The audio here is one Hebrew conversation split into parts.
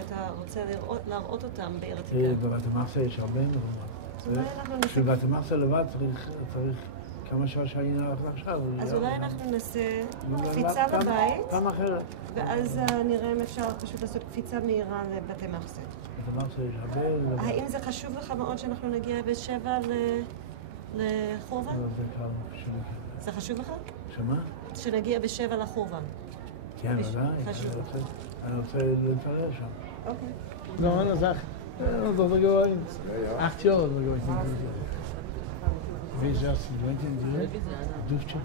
שאתה רוצה להראות אותם בעיר עתיקה? בבת המחסה יש הרבה מקומות. בבת המחסה לבד צריך כמה שעות שהיינו עכשיו. אז אולי אנחנו נעשה קפיצה לבית, פעם אחרת. ואז נראה אם אפשר פשוט לעשות קפיצה מהירה לבתי מחסה. בבת המחסה יש הרבה... האם זה חשוב לך מאוד שאנחנו נגיע ב-7 לחורבן? זה קל, פשוט. זה חשוב לך? שמה? שנגיע ב-7 לחורבן. כן, ודאי. אני רוצה להתפלל שם. אוקיי. לא, אני זך. לא גוי. 8 Jahre לא גוי. Wie ist das? Wollt ihr in die Duftchen?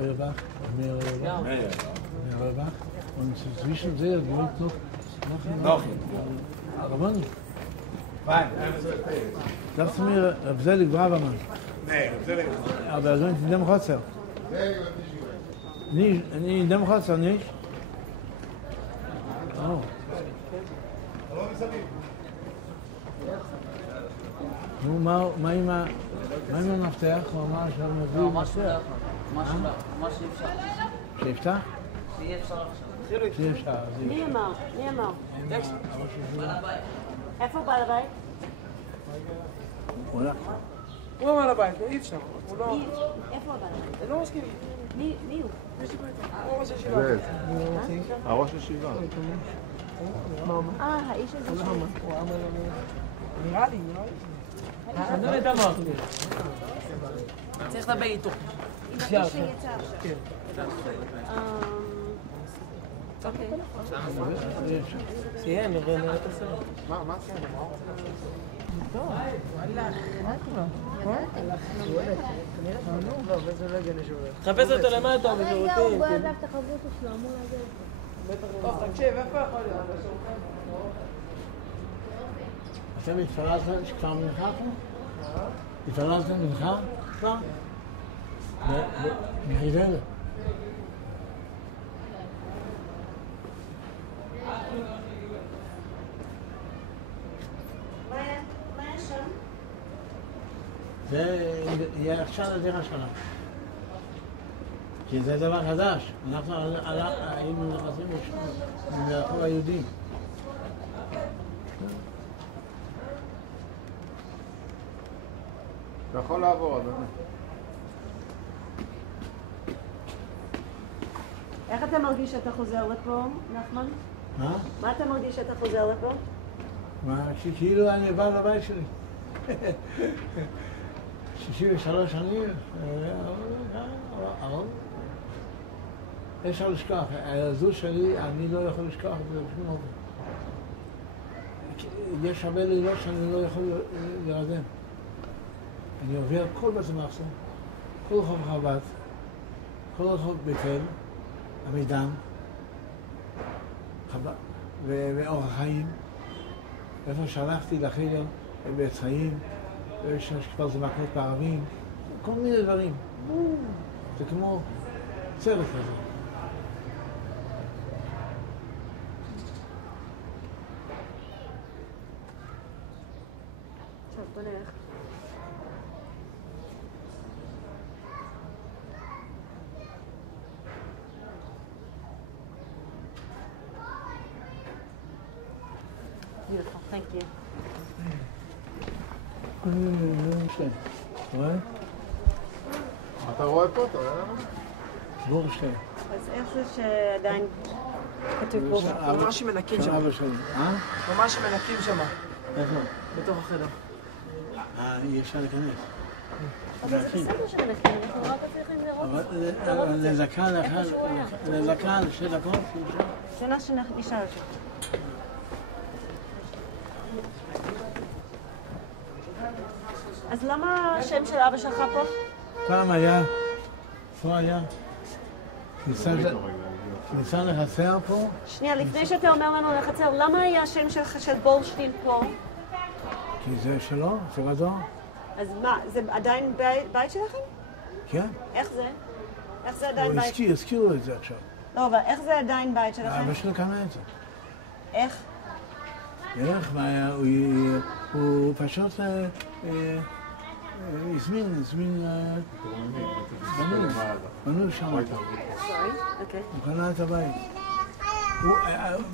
Euerbach? Mehr Euerbach? Mehr Euerbach? Und zwischen sehr gewinnt noch. Ramon? Nein. Sagst du mir, Abzelig Bravermann? Nein, Abzelig. Aber er sind in dem Chotzer? Nicht, in dem Chotzer nicht? Oh. נו, מה עם המפתח? הוא אמר שהוא מביא מפתח. מה שאפשר. שיפתח? שיהיה אפשר עכשיו. שיהיה אפשר. מי אמר? איפה בעל הבית? הוא אמר לבית, אי אפשר. איפה הבעל הבית? אני לא מסכים. מי הוא? הוא ראש הישיבה. הראש הישיבה. האיש הזה נראה לי. אני לא יודע מה. צריך לדבר איתו. שיצא עכשיו. אוקיי. סיים, נראה את הסרט. מה? חפש אותו למטה, בשירותים. הוא בא עליו את החברות שלו, אמור להגיד. טוב, תקשיב, איפה יכול להיות? אתם התפללתם שכבר מנחה פה? התפללתם מנחה כבר? מחידלת. מה היה שם? זה יהיה עכשיו לדרך שלה. כי זה דבר חדש. אנחנו היינו נכנסים לכל היהודים. אתה יכול לעבור, אדוני. איך אתה מרגיש שאתה חוזר לפה, נחמן? מה אתה מרגיש שאתה חוזר לפה? כאילו אני בא לבית שלי. 63 שנים, אי אפשר לשכוח. הזו שלי, אני לא יכול לשכוח את זה בשום אופן. יש הרבה לילות שאני לא יכול להירדם. אני עובר כל בית המחסה, כל רחוב חב"ד, כל רחוב בית אל, המידן, ואורח חיים, איפה שהלכתי לחילר, בעץ חיים, ויש כבר זה מכות בערבים, כל מיני דברים. זה כמו סרט כזה. טוב, בוא נלך. Beautiful, thank you. אתה רואה? אתה רואה פה? אתה רואה לנו? בורשטיין. אז איך זה שעדיין כתוב פה? ממש מנקים שם. אבא שלי. ממש מנקים שם. איפה? בתוך החדר. אי אפשר להיכנס. אבל זה בסדר שנקים, אנחנו רק צריכים לראות. אבל לזקן, 2 דקות, אפשר? שאלה שנשאל אותך. אז למה השם של אבא שלך פה? פעם היה, פה היה, ניסה לחצר פה. שנייה, לפני שאתה אומר לנו לחצר, למה היה השם שלך של בורשטיין פה? כי זה שלו, זה גדול. אז מה, זה עדיין בית שלכם? כן. איך זה? איך זה עדיין בית? הזכירו את זה עכשיו. לא, אבל איך זה עדיין בית שלכם? אבא שלו קנה את זה. איך? איך? הוא פשוט הזמין בנו שם. אוקיי. הוא קנה את הבית.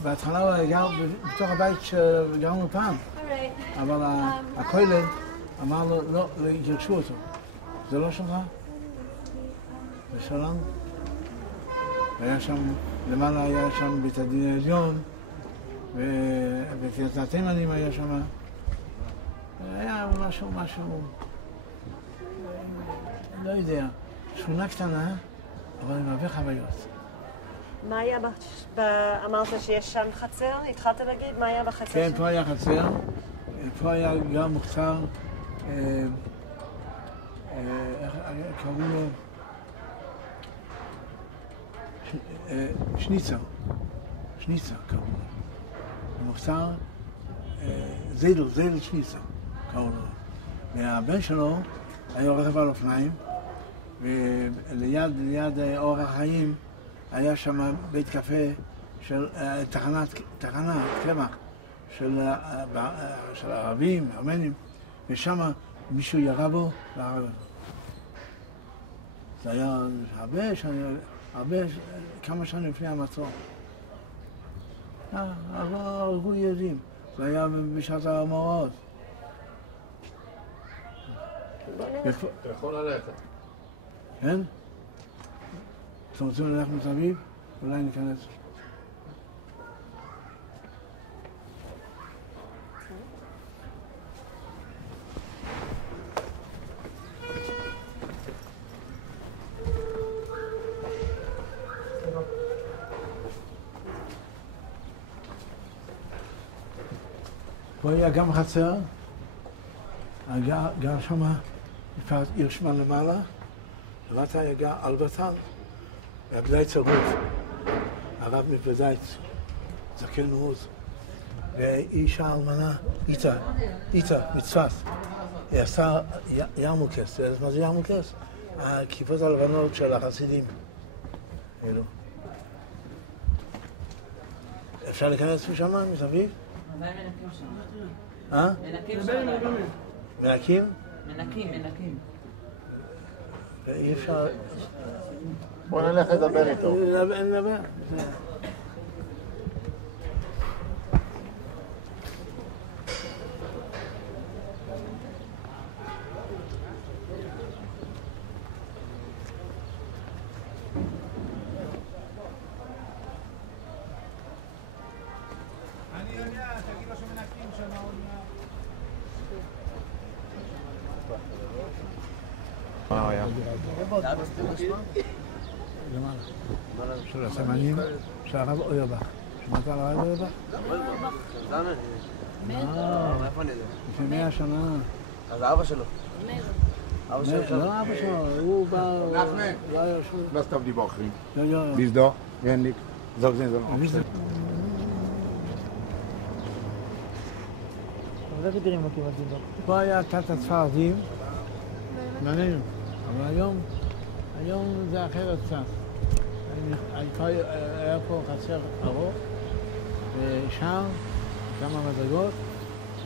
בהתחלה הוא גר בתוך הבית שגרנו פעם, אבל הכולל אמר לו, לא, יגרשו אותו. זה לא שלך? זה שלנו. והיה שם, למעלה היה שם בית הדין העליון, ובית התימנים היה שם. היה משהו, לא יודע, שכונה קטנה, אבל עם הרבה חוויות. מה היה, אמרת שיש שם חצר? התחלת להגיד? מה היה בחצר שם? כן, פה היה חצר, פה היה גם מוכתר, איך קראו לו? שניצר קראו לו. מוכתר, זיידל שניצר קראו לו. והבן שלו היה רכב על אופניים, וליד אורח החיים היה שם בית קפה של תחנת קמח של ערבים, ארמנים, ושם מישהו ירה בו והרג אותו. זה היה כמה שנים לפני המצור. הרגו יהודים, זה היה בשעת המאורעות. אתה יכול ללכת. כן? אתם רוצים ללכת מסביב? אולי ניכנס. פה היה גם חצר, גר שם מפעל הירשמן למעלה, למטה היה גר אלברטל, והבדייץ הרות, הרב מבדייץ, זקן מאוד, ואישה האלמנה, איתה, מצפת, היא עשתה ירמוקס, מה זה ירמוקס? הכיפות הלבנות של החסידים, אלו. אפשר להיכנס משם, מסביב? עדיין מנקים שם. מנקים שם. מנקים? מנקים. ואי אפשר... בוא נלך לדבר איתו. נדבר. מה היה? למעלה. של הסמנים, של הרב אוירבך. שמעת על הרב אוירבך? איפה אני יודע? לפני 100 שנה. אז אבא שלו. לא אבא שלו, הוא בא... Lass auf die Woche. Ja. Bis da, Henrik. Sag sie so noch. פה היה תת הספרדים, מעניין, אבל היום זה אחרת קצת. היה פה חצר ארוך, ושם, כמה מדרגות,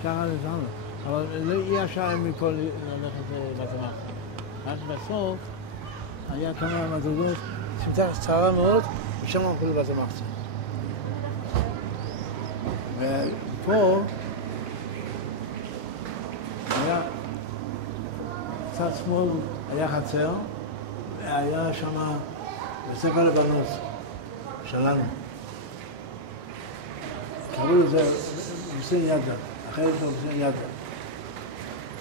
ככה לזמנו. אבל אי אפשר מפה ללכת בתמ"ח. רק בסוף היה כמה מדרגות, סמטה קצרה מאוד, ושם הלכו לבתמ"ח. ופה היה קצת שמאל, היה חצר, והיה שם בספר לבנות שלנו. קראו לזה נושא ידע, אחרת זה נושא ידע.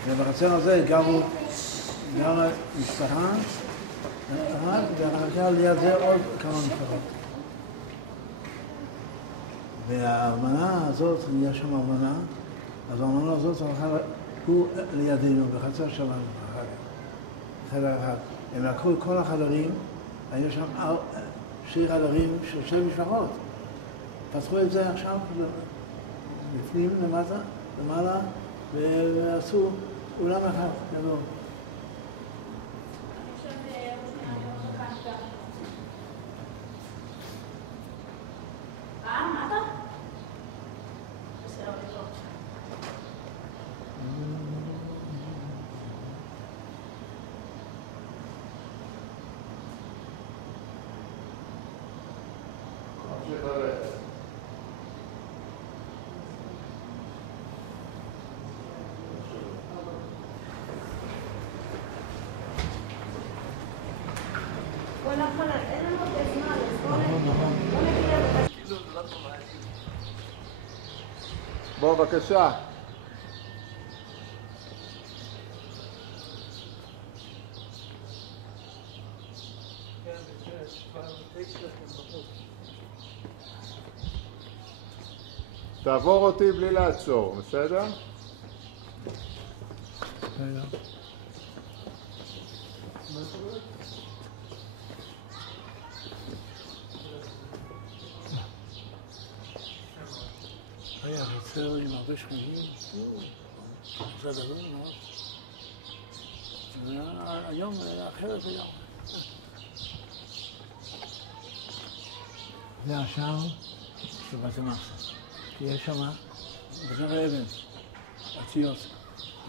ובחצר הזה גרה משפחה, ואחר כך ליד זה עוד כמה משפחות. והאלמנה הזאת, יש שם אלמנה, אז האלמנה הזאת הוא לידינו, בחצר שלנו, חדר אחד. הם לקחו את כל החדרים, היו שם 2 חדרים של 2 משפחות. פתחו את זה עכשיו, בפנים, למעלה, ועשו אולם אחד גדול. נחמן, אין לנו הרבה זמן, אז בוא נגיע. בוא, בבקשה. תעבור אותי בלי לעצור, בסדר? רגע. היה חצר עם הרבה שכנים, זה גדול מאוד. היום אחרת היום. זה השער של בית המחסה. יש שם בזר אבן, אציות.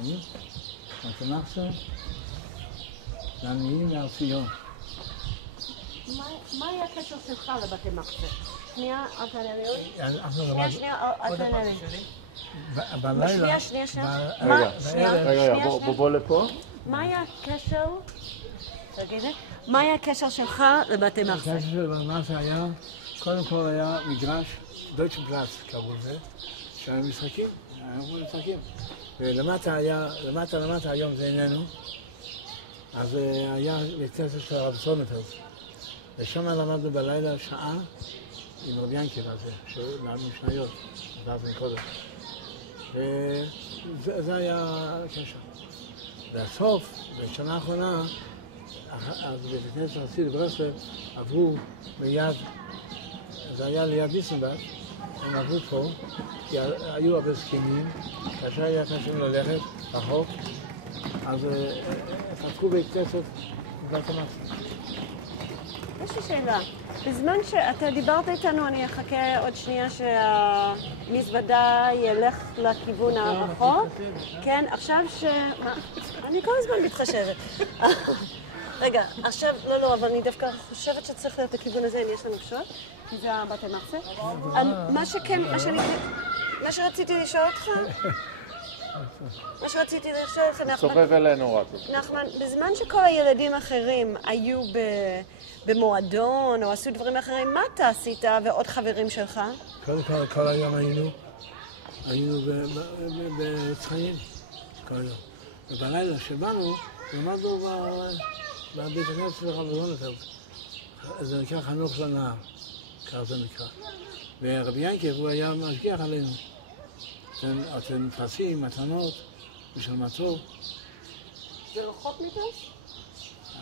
בית המחסה, זה עניים מהר ציון. מה היה הקשר שלך לבתי מחסה? שנייה, אל תענה לי עוד. שנייה, אל תענה לי. בלילה... רגע, בוא לפה. מה היה הקשר? תגידי. מה היה הקשר שלך לבתי מחסה? הקשר של המחסה היה, קודם כל היה מגרש, דויטשה פלאץ קראו לזה, שהיו משחקים, ולמטה היום זה איננו, אז היה בית ספר של הרב סוננפלד, ושם למדנו בלילה שעה עם רב ינקל הזה, שלמדנו משניות, דיברתי מקודם, וזה היה הקשר. והסוף, בשנה האחרונה, אז בבית הכנסת הארצי בברסלב עברו מיד, זה היה ליד דיסנברג, הם עברו פה, כי היו הרבה זקנים, כאשר היה קשה ללכת רחוק, אז פתחו בית כנסת בבית המחסה. יש לי שאלה. בזמן שאתה דיברת איתנו, אני אחכה עוד שנייה שהמזוודה ילך לכיוון הרחוק. כן, עכשיו אני כל הזמן מתחשבת. רגע, עכשיו, לא, אבל אני דווקא חושבת שצריך להיות לכיוון הזה, אם יש לנו פשוט, כי זה בתי מחסה. מה שרציתי לשאול אותך, נחמן, סובב אלינו רק. נחמן, בזמן שכל הילדים האחרים היו במועדון או עשו דברים אחרים, מה אתה עשית ועוד חברים שלך? כל היום היינו בצחיים, כל היום. ובלילה שבאנו, למדנו בבית הכנסת של הרב סוננפלד. זה נקרא חנוך של הנער, כך זה נקרא. ורבי ינקל הוא היה משגיח עלינו. אתם פרסים, מתנות, משלמתו. זה רחוק מכאן?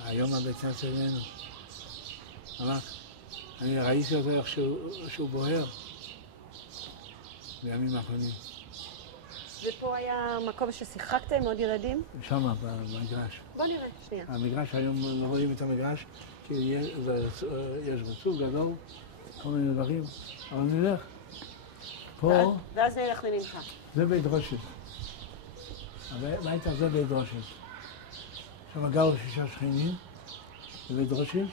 היום הבית הכנסת איננו. רק, אני ראיתי אותו איך שהוא בוער בימים האחרונים. ופה היה מקום ששיחקת עם עוד ילדים? שמה, במגרש. בוא נראה, שנייה. המגרש, היום לא רואים את המגרש, כי יש רצוף גדול, כל מיני דברים, אבל נלך. פה... ואז נלך לנמך. זה בית דרושת. הבית הזה בית דרושת. שם גרו 6 שכנים בבית דרושת.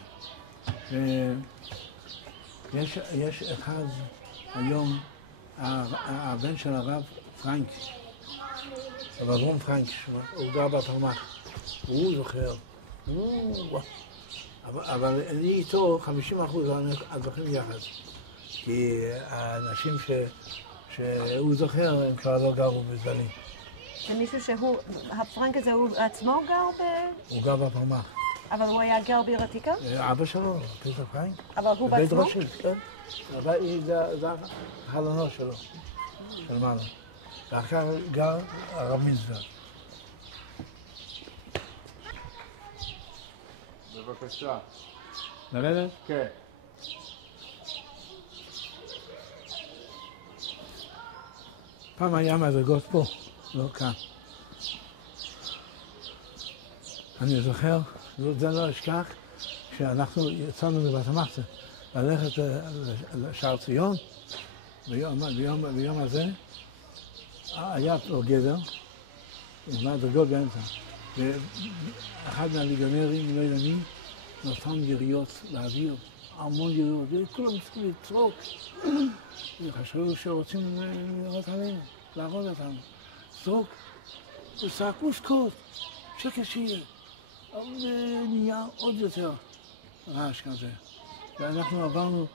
יש אחד היום, הבן של הרב פרנק, הרב אברום פרנק, הוא גר בפלמ"ח. הוא זוכר. אבל אני איתו 50% זוכרים יחד. כי האנשים שהוא זוכר הם כבר לא גרו בזלים. זה מישהו הפרנק הזה הוא עצמו גר הוא גר בפלמ"ח. אבל הוא היה גר בעיר עתיקה? אבא שלו, פיטר פרנק. אבל הוא בעצמו? בבית דרושת, כן. זה החלונו שלו, של מעלה. ואחר כך גר הרב מינצברג. בבקשה. לרדת? כן. פעם היה מדרגות פה, לא כאן. אני זוכר, זה לא אשכח, כשאנחנו יצאנו בבית המחסה ללכת לשער ציון, ביום הזה היה פה גדר עם מדרגות באמצע, ואחד מהליגיונרים, לא יודע מי, נתן יריות באוויר, המון יריות, וכולם צריכים לצרוק. חשבו שרוצים לראות עלינו, להרוג אותנו. צרוק, וצעקו שקוט, שקט שיהיה. נהיה עוד יותר. רעש כזה. ואנחנו עברנו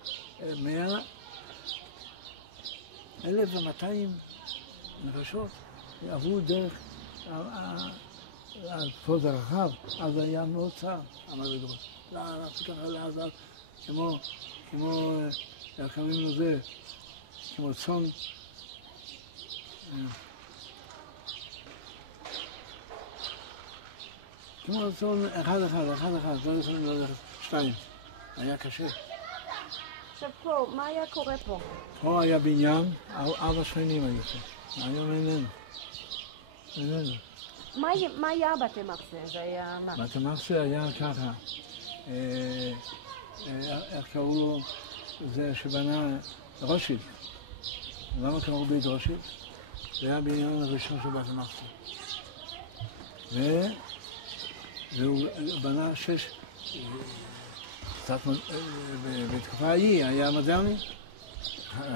1,200 נפשות, עברו דרך, פה זה רחב, אז היה מאוד צער, המדרגות. אנחנו ככה לאט לאט, כמו, איך קוראים לזה, כמו צאן. כמו צאן אחד, לא יכולים ללכת שתיים. היה קשה. עכשיו פה, מה היה קורה פה? פה היה בניין, 4 שכנים היו פה. היום איננו. מה היה בתי מחסה? זה היה מה? בתי מחסה היה ככה. איך קראו לו? זה שבנה רוטשילד. למה קראו בית רוטשילד? זה היה הבניין הראשון של בתי מחסה. והוא בנה 6... בתקופה ההיא היה מודרני.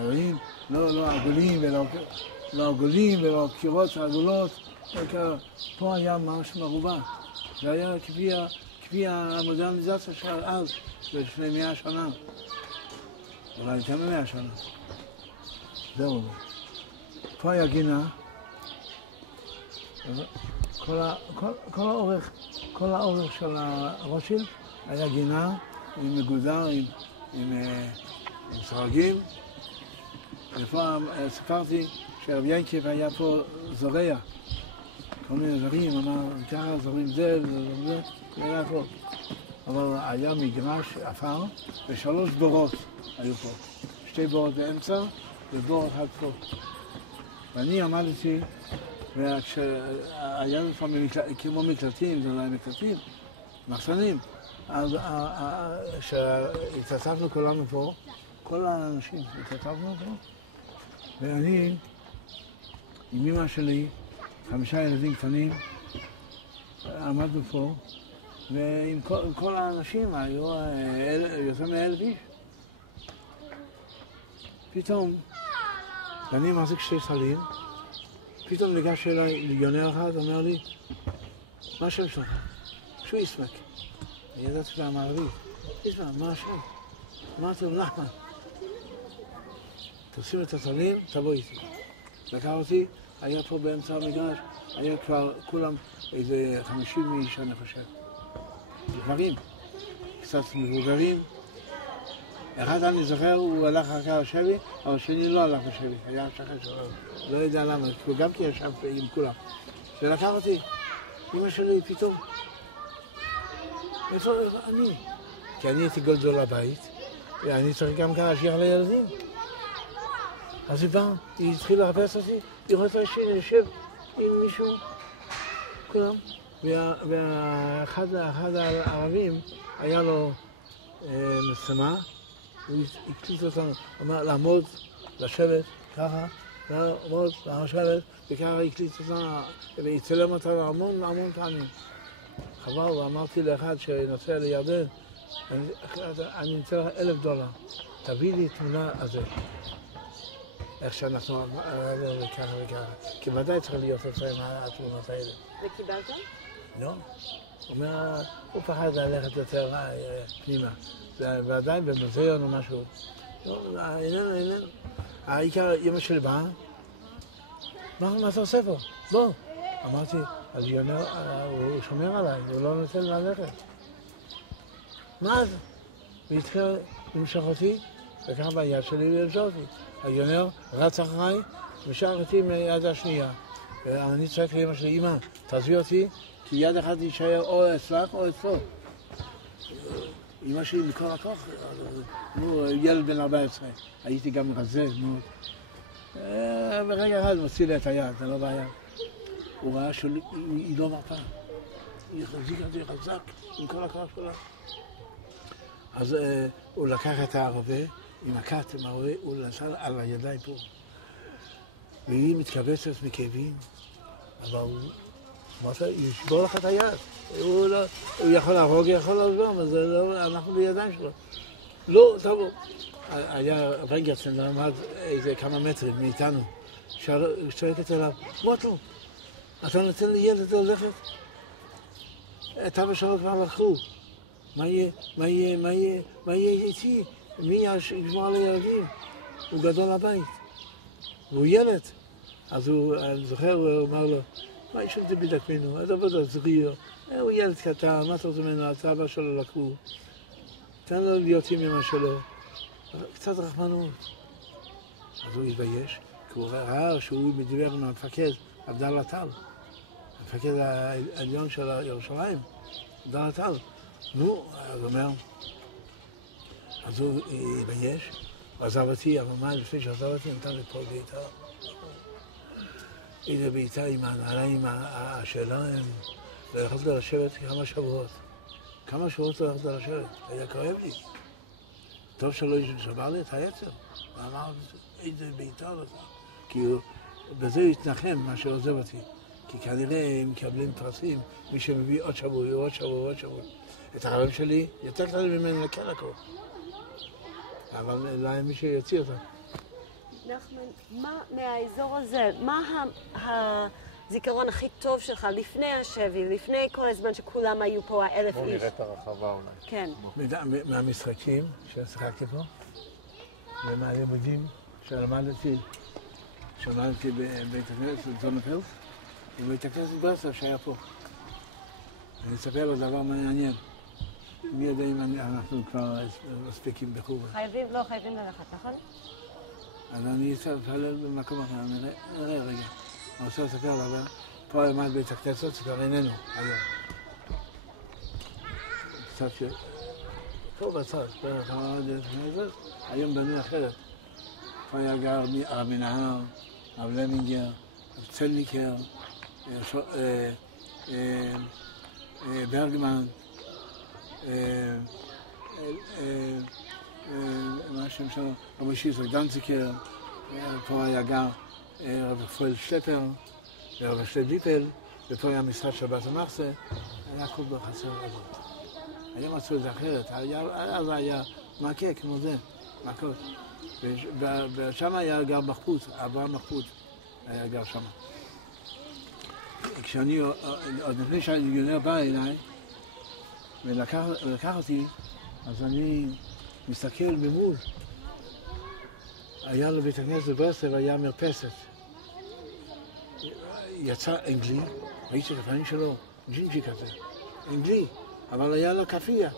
רואים? לא עגולים ולא קירות עגולות. פה היה ממש מרובע. זה היה כפי המודרניזציה של אז, לפני 100 שנה. אולי יותר מ100 שנה. זהו. פה היה גינה. כל האורך של הרוטשילד היה גינה עם מגודר, עם סרגים. ופה סיפרתי שהרב ינקב היה פה זורע. כל מיני זרים, אמר, ככה זרים זה, היה פה. אבל היה מגרש עפר ו3 בורות היו פה. 2 בורות באמצע ובור אחד פה. ואני עמדתי, וכשהיה לפעמים כמו מקלטים, זה לא היה מקלטים, מחסנים. אז כשהתעטפנו כולנו פה, כל האנשים התעטפנו פה, ואני עם אמא שלי, 5 ילדים קטנים, עמדנו פה, ועם כל האנשים היו יותר מ1,000 איש. פתאום, ואני מחזיק 2 סלים, פתאום ניגש אליי ליגיונר אחד, אומר לי, מה השם שלך? שהוא יסמק. ידעתי פעם ערבית. יסמק, מה השם? אמרתי לו, נחמן. תשים את הסלים, תבוא איתי. לקח אותי, היה פה באמצע המגרש, היה כבר כולם איזה 50 איש, אני חושב. גברים, קצת מבוגרים. אחד אני זוכר, הוא הלך אחר השבי, אבל השני לא הלך בשבי, היה שכן שלו. לא יודע למה, הוא גם כי ישב עם כולם. ולקח אותי, אמא שלי פתאום. איפה אני? כי אני הייתי גדול לבית, ואני צריך גם ככה להשגיח לילדים. אז היא באה, היא התחילה לחפש אותי, היא רואה שאני יושב עם מישהו, כולם. ואחד הערבים היה לו משימה, הוא הקליט אותנו, אמר לעמוד, לשבת, ככה, לעמוד, לשבת, וככה הקליט אותנו, והצלם אותנו המון פעמים. חבל, ואמרתי לאחד שנוסע לירדן, אני אתן לך $1,000, תביא לי תמונה הזה. איך שאנחנו עלינו ככה וככה, כי ודאי צריך להיות אצלם התמונות האלה. וקיבלת? לא. הוא פחד ללכת יותר פנימה. ועדיין במוזיאון או משהו. לא, איננו. העיקר אמא שלי באה, מה אתה עושה פה? בוא. אמרתי, הליונר, הוא שומר עליי, הוא לא נותן ללכת. מה זה? והתחיל למשוך אותי, וככה ביד שלי ולמשוך אותי. הליונר רץ אחריי, משך אותי מיד השנייה. ואני צועק לאמא שלי, אמא, תעזבי אותי, כי יד אחת יישאר או אצלך או אצלו. אמא שלי מכל הכוח, הוא ילד בן 14, הייתי גם רזה, ברגע אחד מוציא לי את היד, זה לא בעיה. הוא ראה שהיא לא מרפה, היא החזיקה אותי חזק עם כל הכוח שלה. אז הוא לקח את הערבה עם הכת, הוא נשא על הידיים פה. והיא מתכווצת מכאבים, אבל הוא ישבור לך את היד. הוא יכול להרוג, יכול לעזור, אבל אנחנו בידיים שלו. לא, תבוא. היה רגרסן, עמד איזה כמה מטרים מאיתנו, שצועקת אליו, מוטו, אתה נותן לי ילד ללכת? את אבא שלו כבר לקחו. מה יהיה איתי? מי ישמור על הילדים? הוא גדול הבית, והוא ילד. אז אני זוכר, הוא אמר לו, מה יש את זה בדק ממנו? עד עבוד הזריר, הוא ילד קטן, מה אתה רוצה ממנו? הצבא שלו לקחו. תן לו להיות עם אמא שלו. קצת רחמנות. אז הוא התבייש, כי הוא ראה שהוא מדבר עם המפקד, עבדאללה טל, המפקד העליון של ירושלים, עבדאללה טל. נו, אז הוא אומר, אז הוא התבייש, ועזב אותי, אבל מה לפני שעזב אותי, נתן לי פה ביתה. הנה ביתה עם הנעליים השאלה, לא יכולת לשבת כמה שבועות. כמה שבועות לא יכולת לשבת, היה כואב לי. טוב שלא שבר לי את היצר. ואמר, איזה ביתה לזה. כי בזה הוא התנחם, מה שעוזב אותי. כי כנראה הם מקבלים פרסים, מי שמביא עוד שבוע, עוד שבוע, עוד שבוע. את הרבים שלי, יותר קטן ממנו לקל הכל. אבל אולי מי שיוציא אותם. נחמן, מה מהאזור הזה, מה הזיכרון הכי טוב שלך לפני השבי, לפני כל הזמן שכולם היו פה, 1,000 איש? בואו נראה את הרחבה אולי. כן. מהמשחקים ששיחקתי פה, ומהלימודים שלמדתי בבית הכנסת זונפלד, ובבית הכנסת ברסלב שהיה פה. אני אספר לו דבר מעניין. מי יודע אם אנחנו כבר מספיקים בחובה. לא חייבים ללכת, נכון? אז אני אתפלל במקום אחר, נראה רגע. אני רוצה לספר לו, פה עמד בית הכנסת, זה כבר איננו, היום. קצת ש... פה בצד, היום בנוי אחרת. פה היה גר הרבי נהר, הרב למינגר, הרב צלניקר, ברגמן, מה השם שלו, רבי שיזר דנציקר, פה היה גר רבי פואל שטפר, ורבי שלי ביפל, ופה היה משרד של בת המחסה, היה הכל בחצר הזאת. היום עשו את זה אחרת, אז היה מכה כמו זה, מכות. ושם היה גר מחפות, אברהם מחפות היה גר שם. כשאני, עוד לפני שהליגיונר בא אליי ולקח אותי, אז אני מסתכל ממול. היה לבית הכנסת בברסלב, היה מרפסת. יצא אנגלי, ראיתי את הפנים שלו, ג'ינג'י כזה, אנגלי, אבל היה לו כפייה.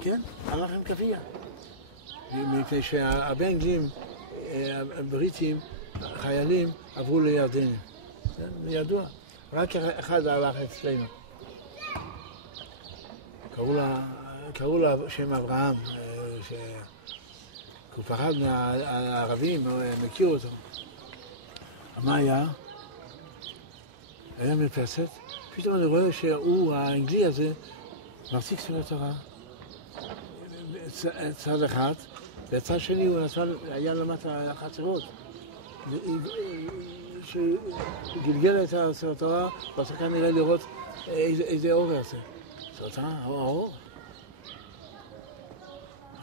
כן, הלך עם כפייה. מפני שהרבה אנגלים, הבריטים, חיילים, עברו לירדנים. זה ידוע. רק אחד הלך אצלנו. קראו לה שם אברהם, הוא פחד מהערבים, מכיר אותו. מה היה? היה מרפסת, פתאום אני רואה שהוא, האנגלי הזה, מחזיק ספר תורה. צד אחד, והצד שני הוא היה למטה החצרות. שגלגל את הספר תורה, רצה כנראה לראות איזה אור יעשה. ספר תורה, האור.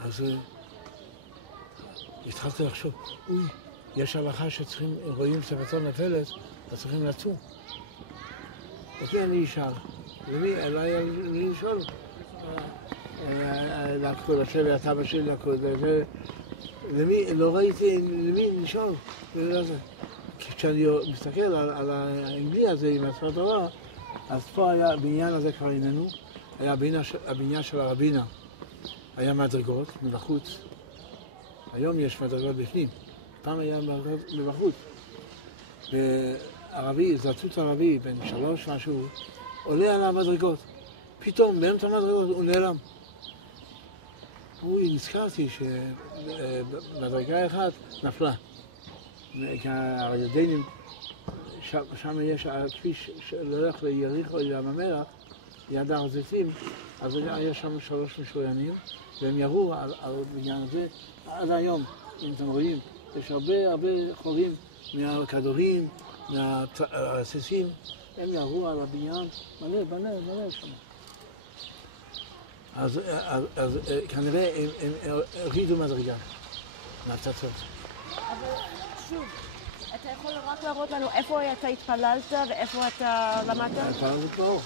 אז התחלתי לחשוב, אוי, יש הלכה שצריכים, רואים ספר תורה נפלת, אז צריכים לצום. אז אני אשאל, למי לשאול? לקחו לשבי, הטבע שלי לקחו, למי, לא ראיתי, למי לשאול? כשאני מסתכל על האנגלי הזה עם הספר תורה, אז פה היה, הבניין הזה כבר איננו, היה הבניין של הרבינה, היה מדרגות מבחוץ, היום יש מדרגות בפנים, פעם היה מדרגות מבחוץ. וערבי, זרצוץ ערבי, בן 3 משהו, עולה על המדרגות. פתאום, באמצע המדרגות, הוא נעלם. נזכרתי שמדרגה אחת נפלה. הירדנים, שם יש הכביש שהולך ליריחו, לים המלח, ליד הר הזיתים, אז היה שם 3 משוריינים, והם ירו על הבניין הזה עד היום, אם אתם רואים. יש הרבה חורים מהכדורים, מהרסיסים, הם ירו על הבניין, מלא שם. אז כנראה הם הורידו מדרגה מהפצצות. אבל שוב, אתה יכול רק להראות לנו איפה אתה התפללת ואיפה אתה למדת? התפללתי פה.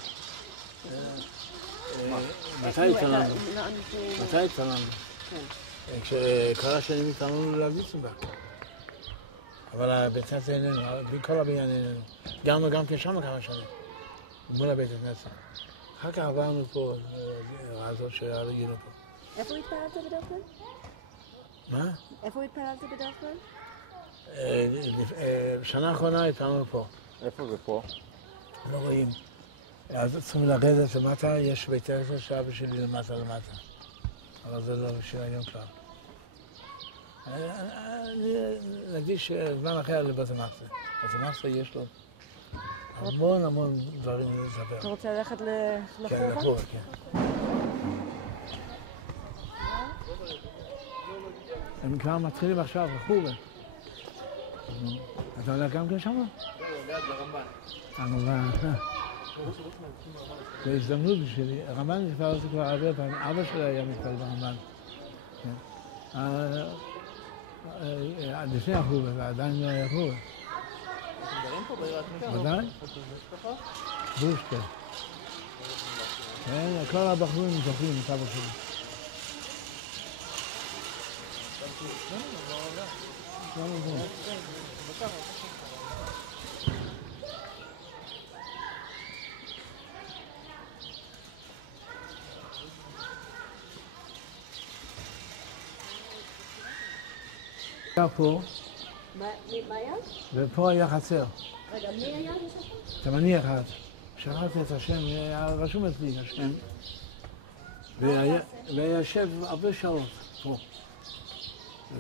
מתי התעלמנו? לאנשים... מתי התעלמנו? כן. כשכל השנים התעלמנו לליצנברג. אבל הבית כנסת איננו, כל הבניין איננו. גרנו גם כן שם כמה שנים, מול הבית הכנסת. אחר כך עברנו פה, הזאת שהגיעו פה. איפה התפללת בדרך כלל? מה? איפה התפללת בדרך כלל? בשנה האחרונה התפללנו פה. איפה זה פה? לא רואים. אז צריכים לרדת למטה, יש בית כנסת שאבא שלי למטה. אבל זה לא בשביל היום כבר. נקדיש זמן אחר לבית המחסה. בית המחסה יש לו המון דברים לספר. אתה רוצה ללכת לחובה? כן, לחובה, כן. הם כבר מתחילים עכשיו, לחובה. אתה הולך גם כן שם? הרמב"ן. זו הזדמנות בשבילי. הרמב"ן נתפלל אותי כבר הרבה פעמים. אבא שלי היה מתפלל ברמב"ן. לפני החובה, ועדיין לא היה חובה. אתם גרים פה בעיר העתיקה? ודאי? בושקה. כן, כל הבחורים זוכרים את אבא שלי. היה פה, מה היה? ופה היה חצר. רגע, מי היה בשביל? תימני אחד. שכחתי את השם, היה רשום אצלי השם. והיה יושב הרבה שעות פה.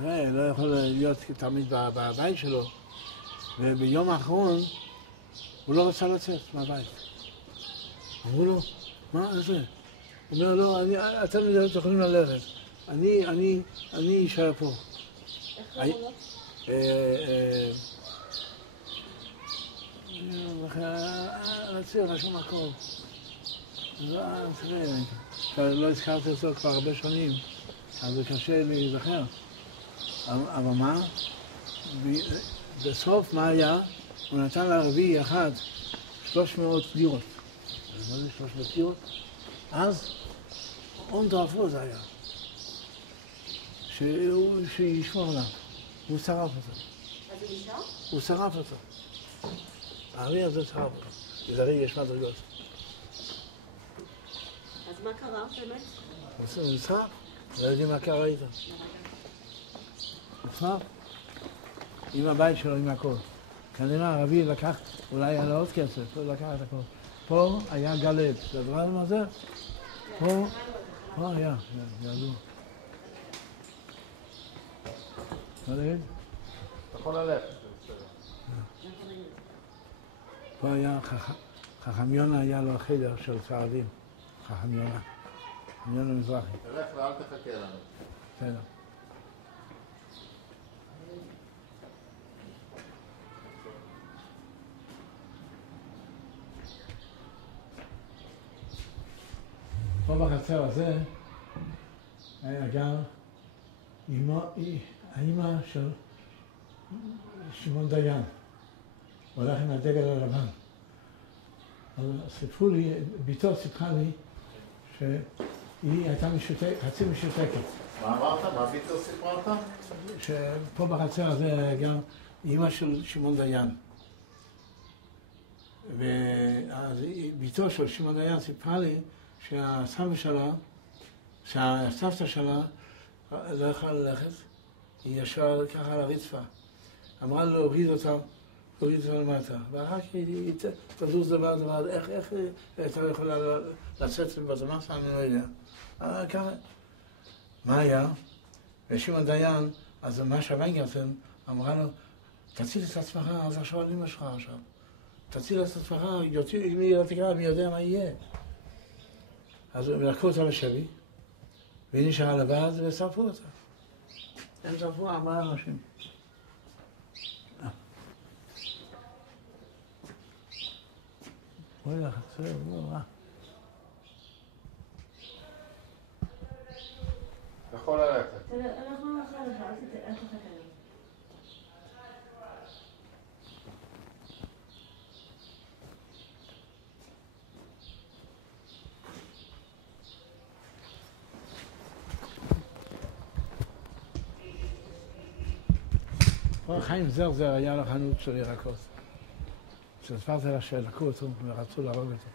ולא יכול להיות תמיד בבית שלו. וביום האחרון הוא לא רצה לצאת מהבית. אמרו לו, מה זה? הוא אומר, לא, אתם יכולים ללכת. אני אשאר פה. איך קראו לו? רציתי לשום מקום. לא הזכרתי אותו כבר הרבה שנים, אז זה קשה לי להיזכר. אבל מה? בסוף מה היה? הוא נתן לערבי אחד 300 לירות. מה זה 300 לירות? אז הון תועפות זה היה. שישמור עליו. הוא שרף אותו. אז הוא נשאר? הוא שרף אותו. הארי הזה שרף אותו. לזרי יש מדרגות. אז מה קרה באמת? הוא נשרף. לא יודעים מה קרה איתו. נשרף. עם הבית שלו, עם הכל. כנראה הערבי לקח, אולי היה לו עוד כסף, הוא לקח את הכל. פה היה גלב. זה הדבר הזה? פה היה, ידעו. מה להגיד? אתה יכול ללכת. פה היה חכם יונה, היה לו החדר של סעדים. חכם יונה. חכם יונה מזרחי. תלך ואל תחכה לנו. בסדר. פה בחצר הזה היה גר האמא של שמעון דיין. הוא הלך עם הדגל הלבן. אז סיפרו לי, ביתו סיפרה לי שהיא הייתה חצי משותקת. מה אמרת? מה ביתו סיפרה אותה? שפה בחצר הזה היה גם אמא של שמעון דיין. ואז ביתו של שמעון דיין סיפרה לי שהסבא שלה, שהסבתא שלה לא יכלה ללכת, היא ישבה ככה על הרצפה. אמרה לו להוריד אותה למטה, ואחר כך היא תזוז דבר, איך הייתה יכולה לצאת בזמאסה, אני לא יודע. ככה. מה היה? ושמעון דיין, אז מה שהוונגרטן אמרה לו, תציל את עצמך, אז עכשיו על אמא שלך עכשיו. תציל את עצמך, אם היא תקרא, מי יודע מה יהיה. אז הם לקחו אותה לשבי, והיא נשארה לבד ושרפו אותה. הם שרפו 4 אנשים. אוי, לחצר, לא רע. אתה יכול ללכת. אנחנו אחרי לך, אל תחכה לנו. חיים זרזר היה לו חנות של ירקות. כשספרתי לה שלקו אותו ורצו להרוג אותו.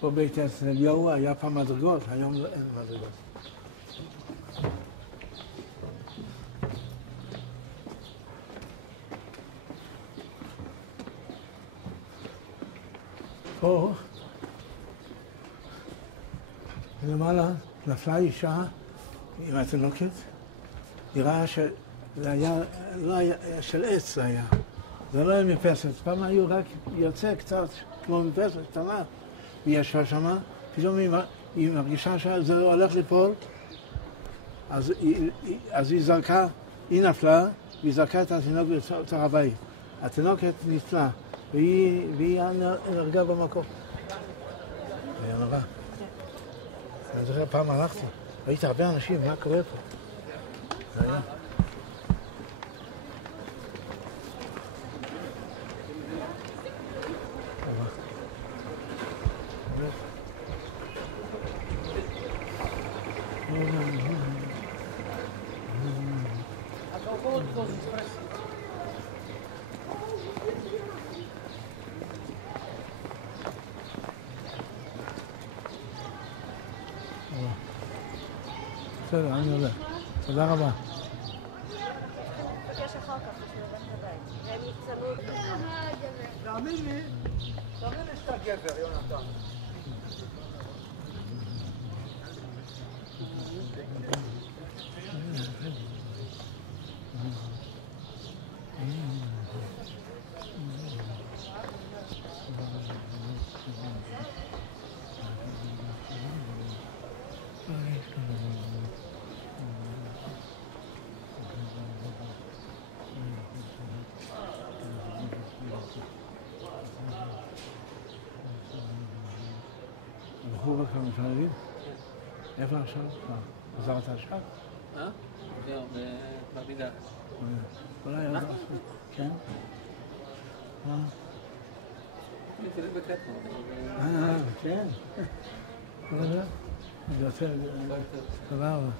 פה בית אצל אליהו היה פעם מדרגות, היום אין מדרגות. פה, למעלה, נפלה אישה עם התינוקת, נראה שזה היה, לא היה, של עץ זה היה, זה לא היה מפסת, פעם היו רק יוצא קצת כמו מפסת, קטנה, והיא ישבה שמה, פתאום היא מרגישה שזה הולך ליפול, אז היא זרקה, היא נפלה, והיא זרקה את התינוק בתוך הבית. התינוקת ניצלה, והיא נהרגה במקום. זה היה נורא. אני זוכר, פעם הלכתי, ראיתי הרבה אנשים, מה קורה פה? זה היה. בסדר, אני הולך. תודה רבה. נפגש אחר כך, בשביל לבן בבית. הם יצלו... תאמין לי שאתה גבר, יונתן. בחור בכלל אפשר להגיד? איפה עכשיו? חזרת עכשיו? זהו, בבידה. אולי עוד עשו. כן? נתחילים בקטנו. כן. זה יוצא... תודה רבה.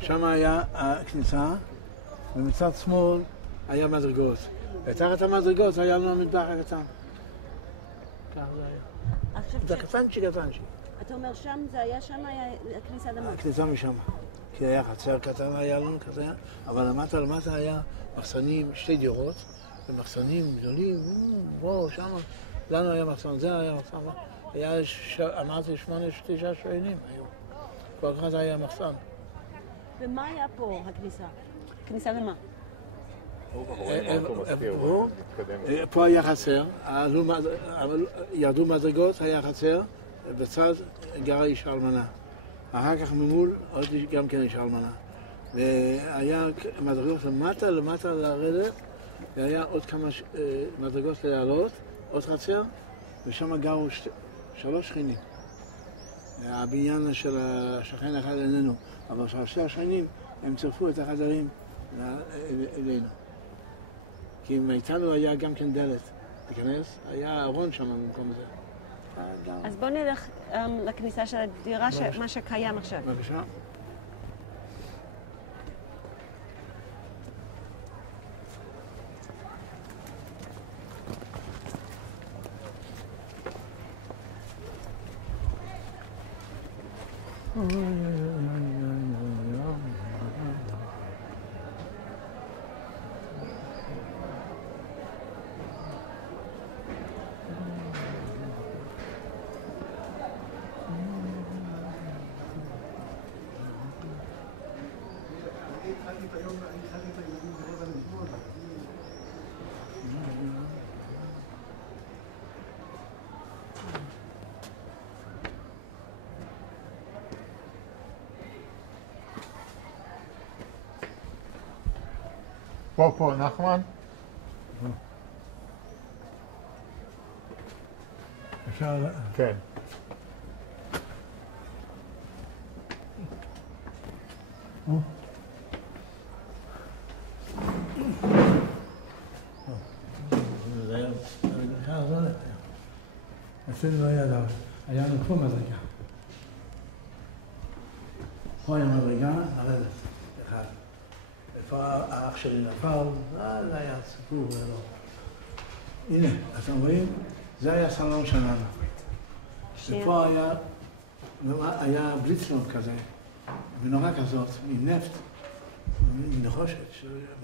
שם היה הכניסה, ומצד שמאל היה מדרגות. ותחת המדרגות היה לנו מטבח הקטן. ככה זה היה. זה קטנצ'י. אתה אומר שם, זה היה שם, היה הכניסה למטה. הכניסה משם. כי היה חצר קטן, היה לנו כזה, אבל למטה היה מחסנים, 2 דירות, ומחסנים גדולים, שם. לנו היה מחסן, זה היה מחסן. היה, אמרתי, 8-9 שיינים היו. כל אחד היה מחסן. ומה היה פה הכניסה? כניסה למה? פה היה חצר, ירדו מדרגות, היה חצר, בצד גרה אישה אלמנה. אחר כך ממול עוד גם כן אישה אלמנה. והיה מדרגות למטה לרדת, והיה עוד כמה מדרגות לעלות, עוד חצר, ושם גרו 3 שכנים. הבניין של השכן אחד איננו, אבל 3 השכנים הם צירפו את החדרים אלינו. כי מאיתנו היה גם כן דלת להיכנס, היה ארון שם במקום הזה. אז בואו נלך לכניסה של הדירה, מה שקיים עכשיו. בבקשה. פה, נחמן? אפשר... כן. אצלנו לא היה דבר, היה לנו פה מדרגה. פה היה מדרגה, לרדת, אחד. ופה שלי נפל, זה היה סיפור, לא. הנה, אתם רואים? זה היה סלון שלנו. ופה היה בליצלון כזה, מנורה כזאת, מנפט, מנחושת,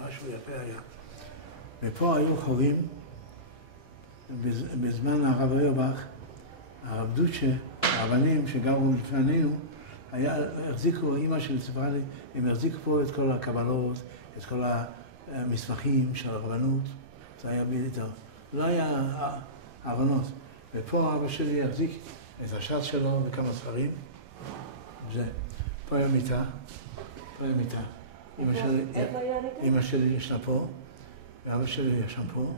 משהו יפה היה. ופה היו חורים, בזמן הרב אוירבך, הרב דוצ'ה, הרבנים שגרו לפנינו, החזיקו, אמא שלי סיפרה לי, הם החזיקו פה את כל הקבלות, את כל המסמכים של הרבנות, זה היה ביליטר. לא היה ארונות. ופה אבא שלי החזיק את הש"ס שלו וכמה ספרים. זה. פה היה מיטה. פה היה מיטה. אמא שלי ישנה פה, ואבא שלי ישן פה.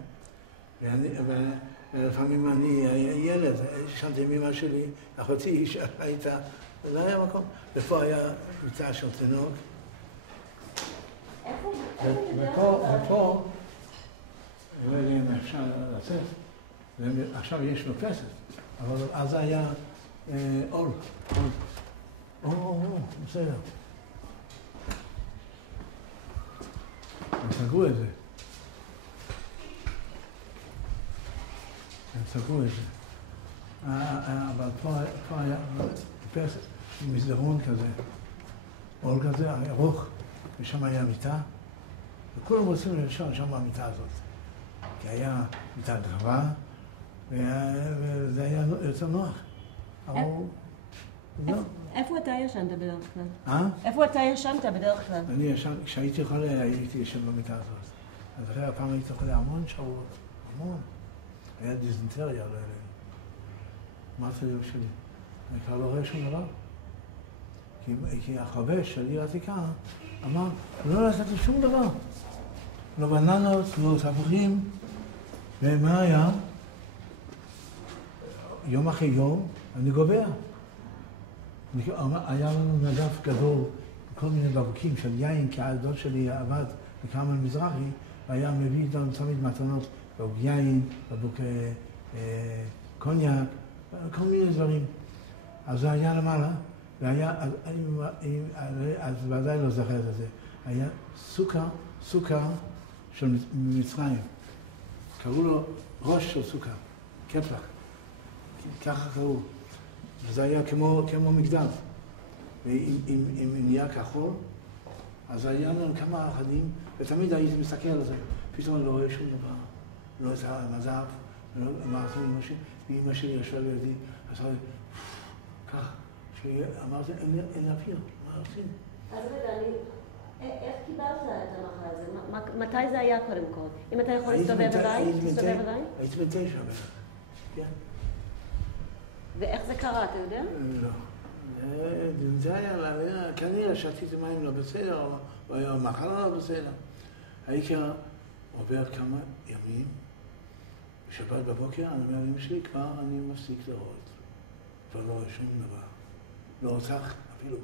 ולפעמים אני ילד, ישנתי עם אמא שלי, אחותי הייתה, לא היה מקום. ופה היה מיטה של תינוק. ופה, אני לא יודע אם אפשר לצאת, ועכשיו יש מרפסת, אבל אז היה אור. בסדר. הם סגרו את זה. אבל פה היה מרפסת, עם מסדרון כזה, אור כזה, ארוך, ושם היה מיטה, וכולם רוצים לישון שם במיטה הזאת. כי היה מיטה גבוהה, וזה היה יותר נוח. איפה אתה ישנת בדרך כלל? איפה אתה ישנת בדרך כלל? אני ישן, כשהייתי חולה הייתי ישן במיטה הזאת. אז אחרי הפעם הייתי חולה המון שעות, המון. היה דיזנטריה, לא היה לי. אמרתי לאבא שלי, אני כבר לא רואה שום דבר. כי החובש של עיר עתיקה אמר, לא לעשות לי שום דבר. לא בננות, לא תפוחים. ומה היה? יום אחרי יום, אני גובע. היה לנו נדף גדול, כל מיני בקבוקים של יין, כי הדוד שלי עבד בכרמל מזרחי, והיה מביא לנו תמיד מתנות, בקבוק יין, בקבוק קוניאק, כל מיני דברים. אז זה היה למעלה, והיה, אז ודאי לא זוכר את זה, היה סוכר של מצרים. קראו לו ראש של סוכר, קפלח, ככה קראו. וזה היה כמו מגדל, ועם נייר כחול, אז היה לנו כמה אחדים, ותמיד הייתי מסתכל על זה, פתאום לא רואה שום דבר, לא את המזף, לא אמרתי לאמא שלי, ואמא שלי ישבה לידי, עשה לי, כך, שאמרתי, אין אוויר, מה עושים? אז רגע, איך קיבלת את המחלה הזה? מתי זה היה קודם כל? אם אתה יכול להסתובב בבית? הייתי בן 9 בערך, כן. ואיך זה קרה, אתה יודע? לא. זה היה, כנראה שתיתי מים לא בסדר, או היה מחלה לא בסדר. הייתי עובר כמה ימים, בשבת בבוקר, אני אומר לאמא שלי, כבר אני מפסיק לראות. כבר לא רואה שום דבר. לא רוצח אפילו.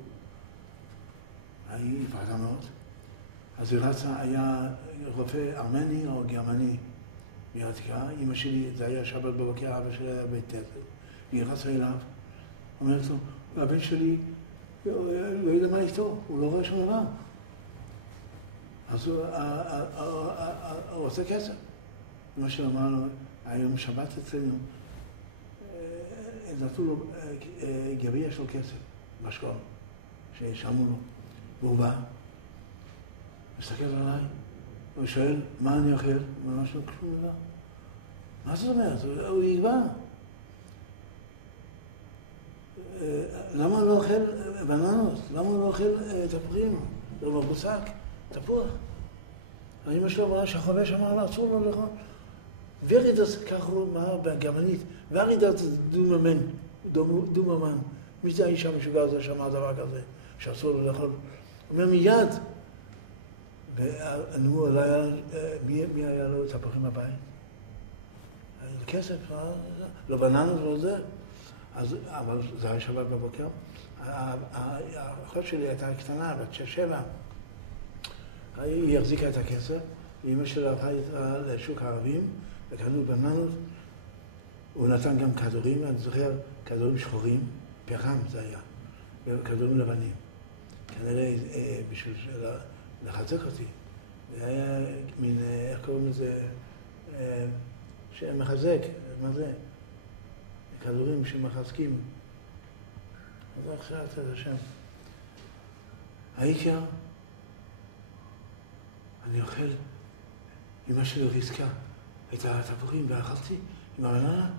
היא פחדה מאוד. אז היא רצה, היה רופא ארמני או גרמני מעתיקה. אמא שלי, זה היה שבת בבוקר, אבא שלי היה בית תפל. היא רצה אליו, אומרת לו, הבן שלי לא יודע מה איתו, הוא לא רואה שום דבר. אז הוא עושה כסף. מה שאמר לו, היום שבת אצלנו, נתנו לו גביע של כסף, משקול, ששמו לו. והוא בא, מסתכל עליי, הוא שואל, מה אני אוכל? ממש לא כלום דבר. מה זאת אומרת? הוא יגבע. למה הוא לא אוכל בננות? למה הוא לא אוכל תפוחים? לא מבוסק, תפוח. האמא שלו אמרה שהחובש אמר לה, אסור לו לאכול. ורידוס, כך הוא אמר בגרמנית, ורידוס דוממן. מי זה האישה המשוגע הזה שאמר דבר כזה, שאסור לו לאכול? הוא אומר מיד. ונו, מי היה לו תפוחים בבית? כסף, לא בננות ולא זה. אבל זה היה שבת בבוקר. האחות שלי הייתה קטנה, בת 6-7. היא החזיקה את הכסף, ואמא שלה הלכה איתה לשוק הערבים, וקנו בננות. הוא נתן גם כדורים, אני זוכר, כדורים שחורים, פחם זה היה, וכדורים לבנים. כנראה בשביל לחזק אותי. זה היה מין, איך קוראים לזה, שמחזק, מה זה? כדורים שמחזקים. אז עכשיו את השם. הייתי, אני אוכל, אמא שלי ריסקה את התפוחים ואכלתי עם הבננה,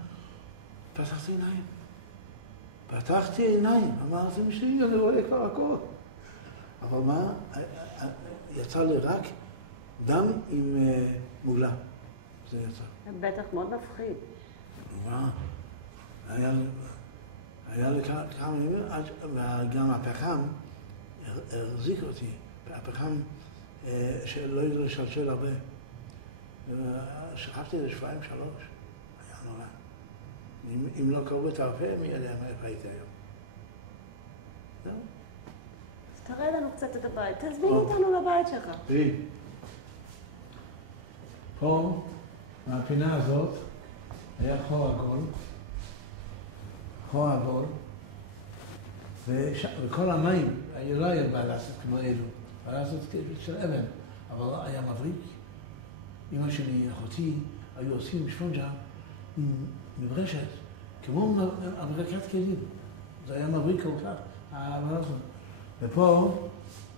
פתחתי עיניים, אמרתי משלי, אני רואה כבר הכל. אבל מה? יצא לי רק דם עם מולה. זה יצא. בטח מאוד מפחיד. מה? היה לי כמה ימים, וגם הפחם החזיק אותי. הפחם שלא ידעו לשלשל הרבה. שכבתי איזה 2-3, היה נורא. אם לא קראו את הרפא, מי יודע איפה הייתי היום. זהו. אז תראה לנו קצת את הבית, תזמין אותנו לבית שלך. תראי, פה, מהפינה הזאת, היה חור עגול, וכל המים, לא היה בעלסת כמו אלו, בעלסת של אבן, אבל היה מבריק. אמא שלי, אחותי, היו עושים שפונג'ה עם מברשת, כמו מברקת כלים. זה היה מבריק כל כך, הבעלסת. ופה,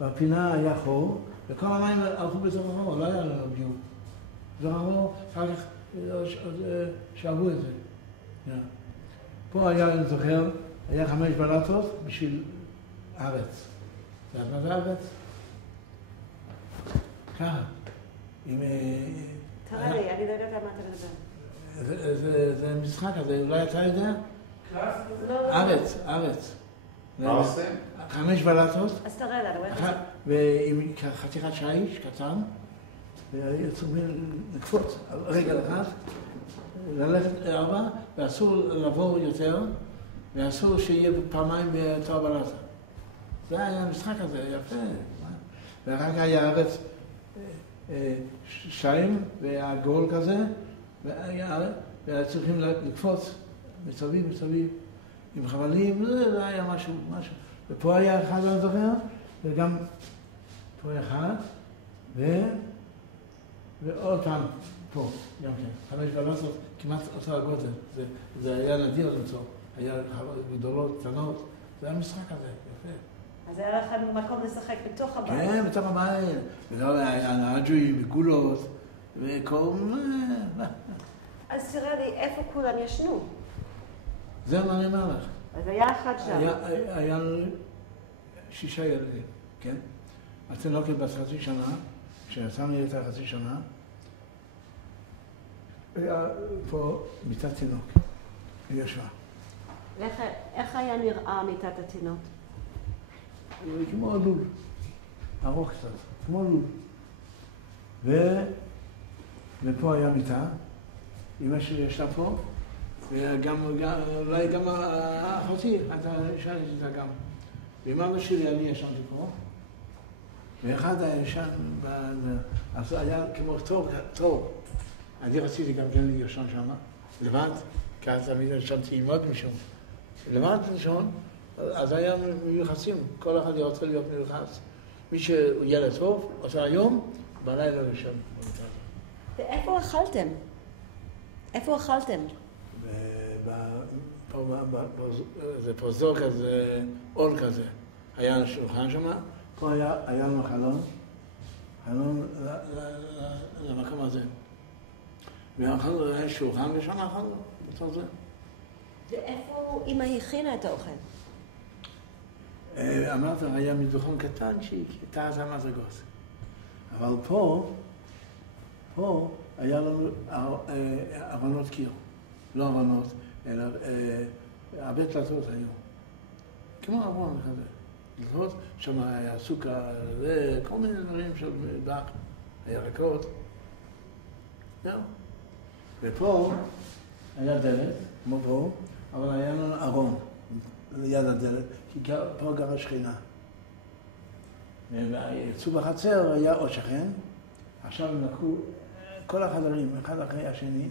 בפינה היה חור, וכל המים הלכו בתוך החור, לא היה לנו ביוב. זה החור, אחר כך שאבו את זה. פה היה, אני זוכר, היה 5 בלטות בשביל ארץ. זה מה זה ארץ? ככה. תראה לי, אני לא יודעת על מה אתה מדבר. זה משחק הזה, אולי אתה יודע? ארץ. מה עושה? 5 בלטות. אז תראה לנו, איך זה? ועם חתיכת שיש קטן, והיו צריכים לקפוץ על רגל אחת, ללכת 4, ואסור לעבור יותר, ואסור שיהיה פעמיים בתור בלטה. זה היה המשחק הזה, יפה. ואחר כך היה ארץ 2, והגול כזה, והיו צריכים לקפוץ מסביב, עם חבלים, זה היה משהו. ופה היה אחד, אני זוכר, וגם פה אחד, ועוד פעם פה, גם כן. 5 בלטות, כמעט אותו הגודל. זה היה נדיר למצוא. היה גדולות, קטנות. זה היה משחק הזה, יפה. אז היה לכם מקום לשחק בתוך הבית. כן, בתוך הבית. וגם היה נאג'וי וגולות, וכל... אז תראה לי, איפה כולם ישנו? זה מה אני אומר לך. אז היה אחד שם. היה 6 ילדים, כן? התינוקת בת 0.5 שנה, כשיצאנו איתה 0.5 שנה, היה פה מיטת תינוק, היא ישבה. איך היה נראה מיטת התינוק? כמו לול, ארוך קצת, כמו לול. ופה היה מיטה, אמא שלי ישבה פה, אולי גם אחותי, אתה ישנת איתה גם. ועם אבא שלי אני ישנתי פה, ואחד היה ישן, אז היה כמו תור. אני רציתי גם כן לישון שם, לבד, כי אז תמיד ישנתי עם עוד מישהו. לבד לישון, אז היה מיוחסים, כל אחד רוצה להיות מיוחס. מי שהוא ילד טוב, אותו היום, בלילה לישון. ואיפה אכלתם? איפה אכלתם? זה פרוזדור כזה, עול כזה. היה שולחן שם, פה היה לנו חלון למקום הזה. ואכלנו, היה שולחן ושם אכלנו, בתור זה. ואיפה אמא הכינה את האוכל? אמרת, היה מדוכן קטנצ'יק, תחת המזגות. אבל פה היה לנו ארונות קיר. לא ארונות, אלא הרבה דלתות היו. כמו ארון כזה. דלתות, שם היה סוכר, כל מיני דברים של דק, הירקות. זהו. ופה היה דלת, כמו פה, אבל היה לנו ארון ליד הדלת, כי פה גרה שכינה. ויצאו בחצר, היה עוד שכן. עכשיו הם לקחו כל החדרים, אחד אחרי השני,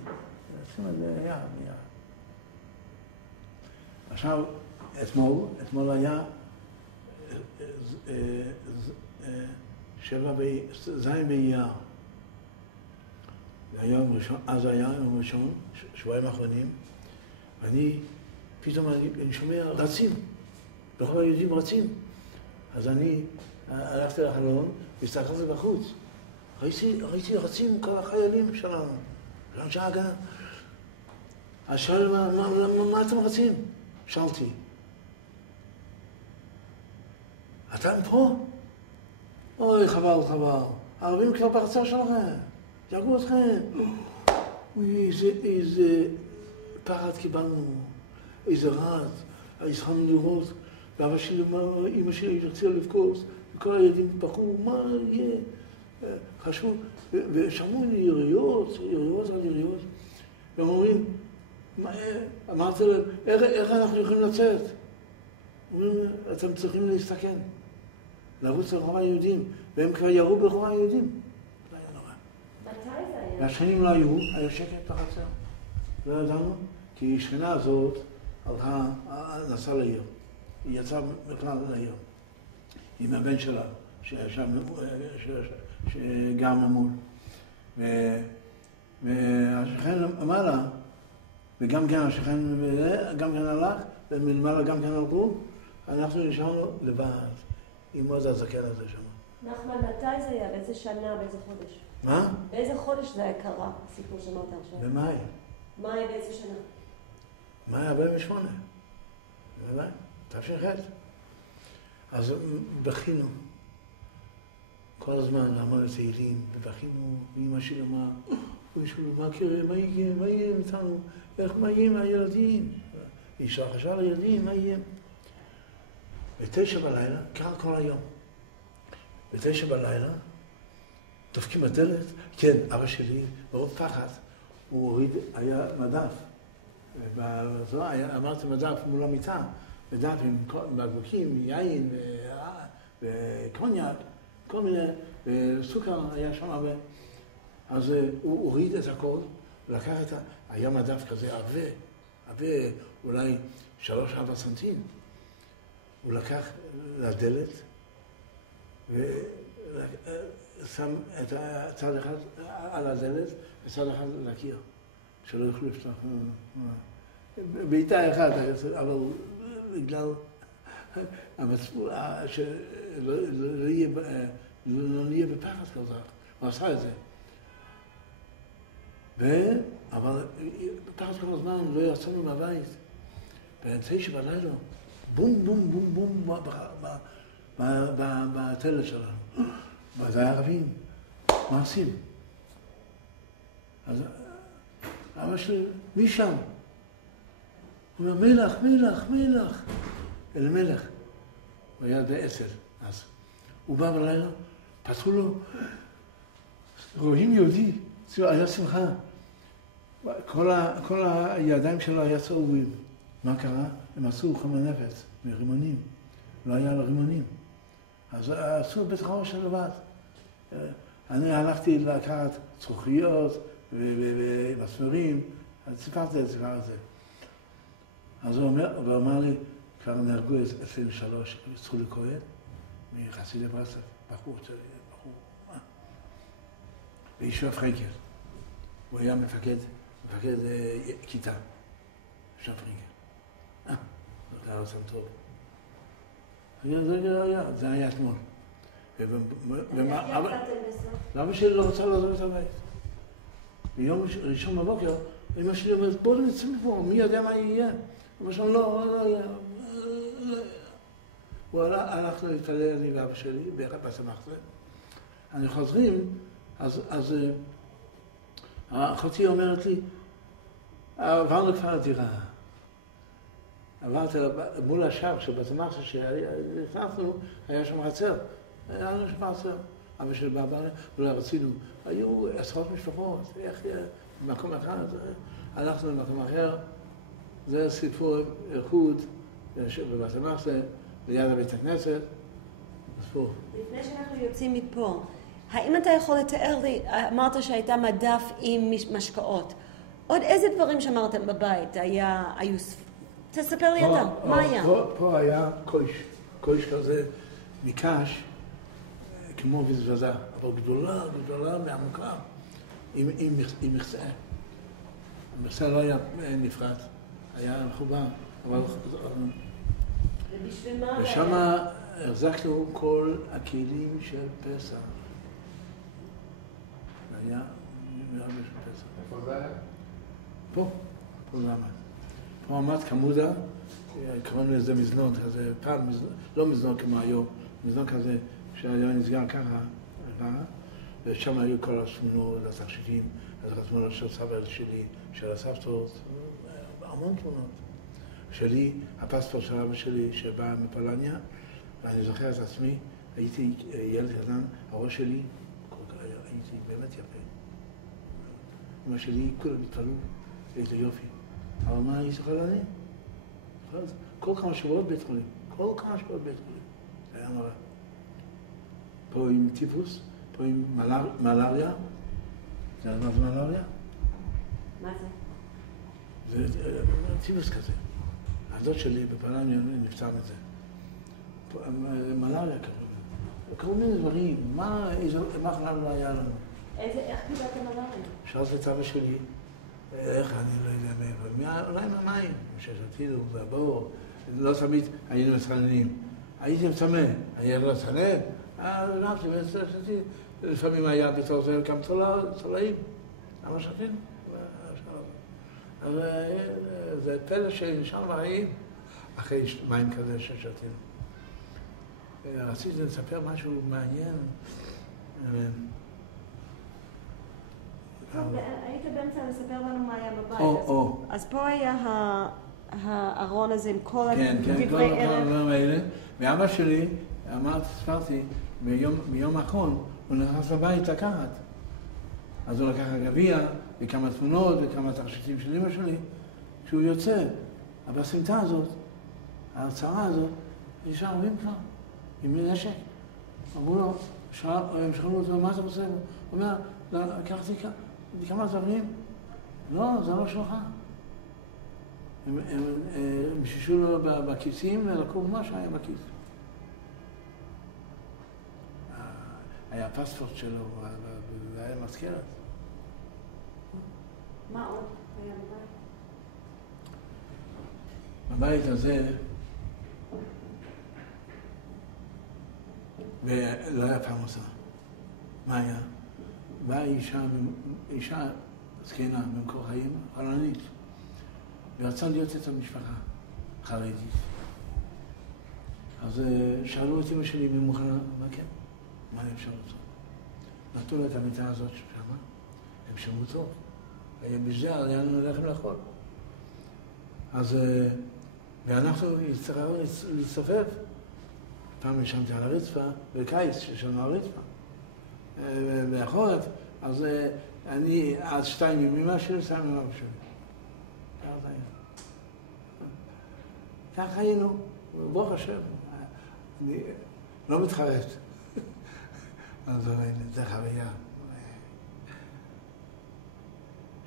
ועושים את זה יחד. עכשיו, אתמול היה זין באייר. אז היה יום ראשון, שבועיים האחרונים, ואני, פתאום אני שומע רצים, בכל היהודים רצים. אז אני הלכתי לחלון, והסתכלתי בחוץ. ראיתי רצים כל החיילים שלנו, לאנשי ההגנה. אז שאלתי, מה אתם רצים? שאלתי. אתם פה? אוי, חבל. הערבים כבר בחצר שלכם. ירגו אתכם. אוי, איזה פחד קיבלנו. איזה רעד. התחלנו לראות. ואבא שלי, אמא שלי רצילה לבכות. וכל הילדים בחרו, מה יהיה? חשבו, ושמעו לי יריות על יריות. והם אומרים, אמרתי להם, איך אנחנו יכולים לצאת? אומרים, אתם צריכים להסתכן. לרוץ לרחוב היהודים, והם כבר ירו ברחוב היהודים. זה היה נורא. מתי זה היה? והשכנים לא היו, היה שקט בחצר. לא ידענו, כי השכנה הזאת הלכה, נסעה לעיר. היא יצאה בכלל לעיר. עם הבן שלה, שגר ממול. והשכן אמר לה, וגם כן השכן גם כן הלך, ומלמעלה גם כן הלכו, אנחנו נשארנו לבד. עם עוד הזקן הזה שם. נחמן, מתי זה היה? באיזה שנה? באיזה חודש? מה? באיזה חודש זה היה קרה, הסיפור שאמרת עכשיו? במאי. מאי באיזה שנה? מאי 48. בוודאי, תש"ח. אז בכינו. כל הזמן אמרנו תהילים, ובכינו, ואמא שלי אמרה, מה קרה, מה יהיה איתנו? מה יהיה עם הילדים? היא חשבה לילדים, מה יהיה? ב9 בלילה, קרה כל היום. ב9 בלילה, דופקים בדלת, כן, אבא שלי, ברוב פחד, הוא הוריד, היה מדף. אמרתי מדף מול המיטה, מדף עם בקבוקים, יין וקוניאק, כל מיני, סוכר היה שם הרבה. אז הוא הוריד את הכל, לקח את היה מדף כזה הרבה, אולי 3-4 סנטים. הוא לקח לדלת ושם את הצד אחד על הדלת וצד אחד לקיר, שלא יוכלו לפתוח. בעיטה אחת, אבל בגלל המצפון, שלא נהיה בפחד כל כך, הוא עשה את זה. אבל בפחד כל הזמן לא יצאנו מהבית. ב9 בלילה, בום, בום, בום, בום, בטלת שלנו. וזה היה ערבים. מה עושים? אז אבא שלי, מי שם? הוא אומר, מלך. אל מלך. הוא היה באצ"ל אז. הוא בא בלילה, פתחו לו, רואים יהודי, היה שמחה. כל הידיים שלו היה צהובים. מה קרה? הם עשו חומר נפץ מרימונים. לא היה לו רימונים. אז עשו בית חרושת לבד. אני הלכתי לקחת צרוכיות ומסמרים, אז סיפרתי את זה. אז הוא אמר לי, כבר נהרגו 23, צחולי כהן, מחסידי ברסלב, בחור. וישוע פרנקל. הוא היה מפקד כיתה. ישוע פרנקל. זה היה רצון טוב. זה היה אתמול. ואבא שלי לא רוצה לעזוב את הבית. ביום ראשון בבוקר, אמא שלי אומרת, בואו נצא מפה, מי יודע מה יהיה? אמא שלי, לא יהיה. הוא הלך להתפלל, אני ואבא שלי, בסמכת. אני חוזרים, אז אחותי אומרת לי, עברנו כבר דירה. עברתי מול השער שבתמחת שנכנסנו, היה שם חצר. היה לנו שם חצר. אבא שלי בא, ולא רצינו. היו עשרות משפחות, איך במקום אחד. הלכנו למקום אחר. זה סיפור איכות בבתמחת, ליד הבית הכנסת. סיפור. לפני שאנחנו יוצאים מפה, האם אתה יכול לתאר לי, אמרת שהייתה מדף עם משקאות. עוד איזה דברים שאמרתם בבית היו תספר לי אתה, מה היה? פה היה קויש כזה מקש, כמו מזוודה, אבל גדולה מעמוקה, עם מכסה. המכסה לא היה נפרד, היה מחובר, אבל... ובשביל מה? ושם החזקנו כל הכלים של פסח. היה מאוד של פסח. איפה זה היה? פה זה עמד. פה עמד כמודה, קראנו לזה מזנון כזה, פעם, לא מזנון כמו היום, מזנון כזה שהיה נסגר ככה, ושם היו כל התמונות, התכשיטים, התמונות של סבא שלי, של הסבתות, המון תמונות. שלי, הפספורט של אבא שלי שבא מפולניה, ואני זוכר את עצמי, הייתי ילד קטן, הראש שלי, הייתי באמת יפה. אמא שלי, כולם התפלאו, איזה יופי. אבל מה הייתי יכול להגיד? כל כמה שבועות בית חולים, זה היה נורא. פה עם טיפוס, פה עם מלריה, זה היה מלריה? מה זה? זה טיפוס כזה. הדוד שלי בפולניה נפצע מזה. מלריה קראו מיני דברים, איזה מחלה לא היה לנו. איך קיבלת מלריה? שאלתי את אבא שלי, איך אני לא יודע מאיפה, אולי מהמים, ששתינו והבור, לא תמיד היינו מצחננים. הייתי מצמא, אני לא צחנן, הלכתי ושתיתי, לפעמים היה בתור זה כמה תולעים, למה שתינו? אז זה פלא שנשאר בחיים אחרי מים כזה ששתינו. רציתי לספר משהו מעניין. היית באמצע לספר לנו מה היה בבית. אז פה היה הארון הזה עם כל דברי ערך. כן, כל הדברים האלה. ואבא שלי, ספרתי, ביום האחרון, הוא נכנס לבית לקחת. אז הוא לקח גביע, וכמה תמונות, וכמה תכשיטים של אמא שלי. כשהוא יוצא, אבל הסמטה הזאת, ההרצאה הזאת, נשאר ערבים כבר, עם נשק. אמרו לו, הם שאלו אותו, מה אתה רוצה? הוא אומר, לקחתי כמה דברים. לא, זה לא שלך. הם שישו לו בכיסים ולקחו מה שהיה בכיס. היה פספורט שלו, והיה מזכרת. מה עוד היה בבית? בבית הזה, ולא היה פרנסה. מה היה? באה אישה זקנה במקור חיים, חולנית, ורצה להיות את המשפחה חרדית. אז שאלו את אמא שלי מי מוכנה, מה כן? מה אני אפשר לעשות? נתנו לה את המיטה הזאת שמה, הם שמעו טוב. היה בשדה, היה לנו לחם לאכול. אז, ואנחנו הצטרכנו להצטופף. פעם ישנתי על הרצפה, בקיץ שישנו על הרצפה. בחורף, אז אני עד 2 ימים שלי, 2 ימים שלי. ככה זה היה. ככה היינו, ברוך השם. אני לא מתחרט. אז זה חוויה.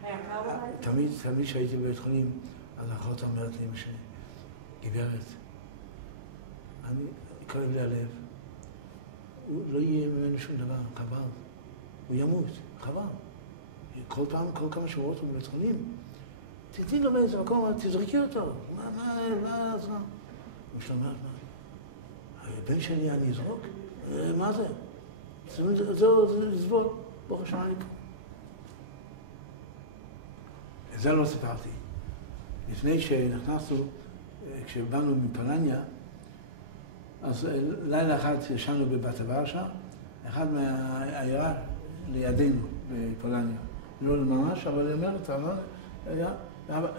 היה קר בבית? תמיד כשהייתי בבית חולים, אז האחות אומרת לאמא שלי, גברת, כואב לי הלב. הוא לא יהיה ממנו שום דבר, חבל. הוא ימות, חבל. כל פעם, כל כמה שבועות הוא בבית חולים. תתני לו באיזה מקום, תזרקי אותו. מה הזמן? הוא שאומרת, מה? הבן שלי אני אזרוק? מה זה? זהו, זה לזבוד. ברוך השם אני פה. את זה לא סיפרתי. לפני שנכנסנו, כשבאנו מפולניה, אז לילה אחד ישנו בבת ורשה, אחד מהעיירה לידינו בפולניה. לא ממש, אבל היא אומרת,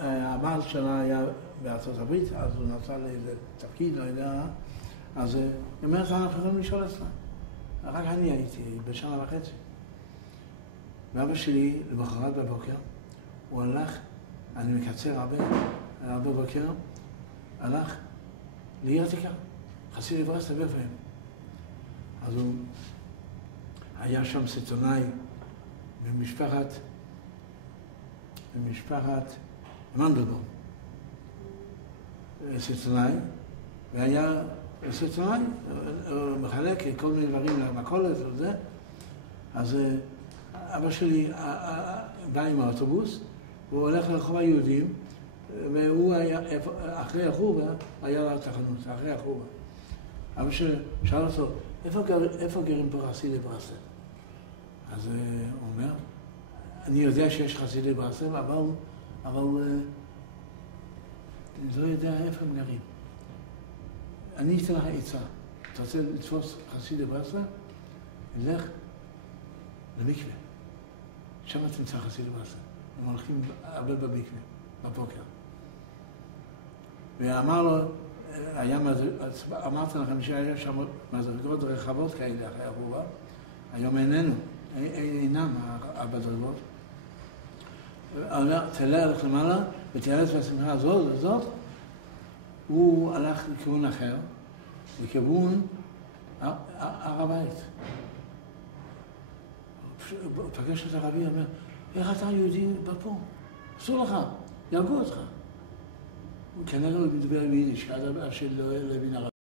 הבעל שלה היה בארצות הברית, אז הוא נסע לאיזה תפקיד, לא יודע, אז היא אומרת, אנחנו יכולים לשאול אצלה. רק אני הייתי, בשנה וחצי. ואבא שלי, למחרת בבוקר, הוא הלך, אני מקצר הרבה בבוקר, הלך לעיר עתיקה. חסיד אברסט ואיפה הם. אז הוא היה שם סיטונאי במשפחת מנדלבום. סיטונאי, והיה בסצנאי, הוא מחלק כל מיני דברים למכולת וזה. אז אבא שלי בא עם האוטובוס, והוא הולך לרחוב היהודים, והוא היה, אחרי החורבה, היה לה תחנות, אחרי החורבה. אבא שלי שאל אותו, איפה גרים פה חסידי ברסלב? אז הוא אומר, אני יודע שיש חסידי ברסלב, אבל אני לא יודע איפה הם גרים. אני אתן לך עצה. אתה רוצה לתפוס חסידי ברסלב? נלך למקווה. שם תמצא חסידי ברסלב. הם הולכים הרבה במקווה, בבוקר. ואמר לו, אמרתי לכם שהיה שם מדרגות רחבות כאלה אחרי החורבה, היום אינם המדרגות. תלך למעלה ותיאלץ בשמחה הזאת, הוא הלך לכיוון אחר, לכיוון הר הבית. הוא פגש את הרבי, אומר, איך אתה יהודי בפה? אסור לך, יהרגו אותך. כנראה הוא מדבר ביידיש, עד שלא הבין ערבית.